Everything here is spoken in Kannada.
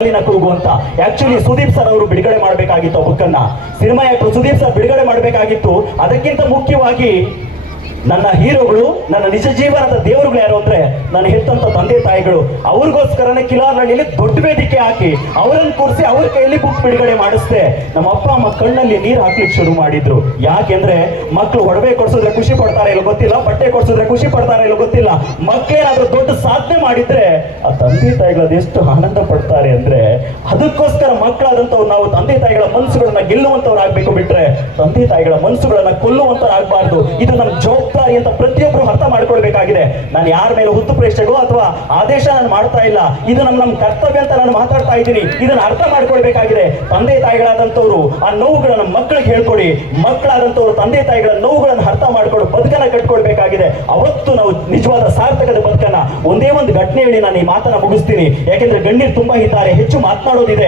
ಕೂಗು ಆಕ್ಚುಲಿ ಸುದೀಪ್ ಸರ್ ಅವರು ಬಿಡುಗಡೆ ಮಾಡಬೇಕಾಗಿತ್ತು ಆ ಬುಕ್ಕನ್ನ ಸಿನಿಮಾ ಆಕ್ಟರ್ ಸುದೀಪ್ ಸರ್ ಬಿಡುಗಡೆ ಮಾಡಬೇಕಾಗಿತ್ತು. ಅದಕ್ಕಿಂತ ಮುಖ್ಯವಾಗಿ ನನ್ನ ಹೀರೋಗಳು, ನನ್ನ ನಿಜ ಜೀವನದ ದೇವರುಗಳು ಯಾರು ಅಂದ್ರೆ ನನ್ನ ಹೆತ್ತಂತ ತಂದೆ ತಾಯಿಗಳು. ಅವ್ರಿಗೋಸ್ಕರನೇ ಕಿಲಾರ್ನಳ್ಳಿಯಲ್ಲಿ ದೊಡ್ಡ ವೇದಿಕೆ ಹಾಕಿ, ಅವರನ್ನು ಕೂರಿಸಿ ಅವ್ರ ಕೈಯಲ್ಲಿ ಬುಕ್ ಬಿಡುಗಡೆ ಮಾಡಿಸ್ದೆ. ನಮ್ಮ ಅಪ್ಪ ಅಮ್ಮ ಕಣ್ಣಲ್ಲಿ ನೀರು ಹಾಕ್ಲಿಕ್ಕೆ ಶುರು ಮಾಡಿದ್ರು. ಯಾಕೆಂದ್ರೆ ಮಕ್ಕಳು ಒಡವೆ ಕೊಡ್ಸಿದ್ರೆ ಖುಷಿ ಪಡ್ತಾರೆ ಇಲ್ಲ ಗೊತ್ತಿಲ್ಲ, ಬಟ್ಟೆ ಕೊಡ್ಸಿದ್ರೆ ಖುಷಿ ಪಡ್ತಾರೆ ಇಲ್ಲ ಗೊತ್ತಿಲ್ಲ. ಮಕ್ಕಳೇನಾದ್ರೂ ದೊಡ್ಡ ಸಾಧನೆ ಮಾಡಿದ್ರೆ ಆ ತಂದೆ ತಾಯಿಗಳು ಅದೆಷ್ಟು ಆನಂದ ಪಡ್ತಾರೆ ಅಂದ್ರೆ ಅದಕ್ಕೋಸ್ಕರ ಮಕ್ಕಳಾದಂಥವ್ರು ನಾವು ತಂದೆ ತಾಯಿಗಳ ಮನಸ್ಸುಗಳನ್ನ ಗೆಲ್ಲುವಂತವ್ರಾಗ್ಬೇಕು ಬಿಟ್ರೆ ತಂದೆ ತಾಯಿಗಳ ಮನಸ್ಸುಗಳನ್ನ ಕೊಲ್ಲುವಂತರಾಗಬಾರ್ದು ಇದು ನಮ್ಮ ಜವಾಬ್ದಾರಿ. ಮಾಡ್ಕೊಳ್ಬೇಕಾಗಿದೆ ನಾನು ಯಾರ ಮೇಲೆ ಹುತ್ತು ಪ್ರೇಕ್ಷೆಗೋ ಅಥವಾ ಆದೇಶ ನಾನು ಮಾಡ್ತಾ ಇಲ್ಲ, ಇದು ನಮ್ಮ ನಮ್ಮ ಕರ್ತವ್ಯ ಅಂತ ನಾನು ಮಾತಾಡ್ತಾ ಇದ್ದೀನಿ. ಇದನ್ನ ಅರ್ಥ ಮಾಡ್ಕೊಳ್ಬೇಕಾಗಿದೆ. ತಂದೆ ತಾಯಿಗಳಾದಂಥವ್ರು ಆ ನೋವುಗಳನ್ನು ಮಕ್ಕಳಿಗೆ ಹೇಳ್ಕೊಡಿ. ಮಕ್ಕಳಾದಂಥವ್ರು ತಂದೆ ತಾಯಿಗಳ ನೋವುಗಳನ್ನು ಅರ್ಥ ಮಾಡ್ಕೊಂಡು ಬದುಕನ್ನ ಕಟ್ಕೊಳ್ಬೇಕಾಗಿದೆ. ಅವತ್ತು ನಾವು ನಿಜವಾದ ಸಾರ್ಥಕದ ಬದುಕನ್ನ ಒಂದೇ ಒಂದು ಘಟನೆ ಹೇಳಿ ನಾನು ಈ ಮಾತನ್ನ ಮುಗಿಸ್ತೀನಿ. ಯಾಕೆಂದ್ರೆ ಗಣ್ಯರು ತುಂಬಾ ಇದ್ದಾರೆ, ಹೆಚ್ಚು ಮಾತನಾಡೋದಿದೆ.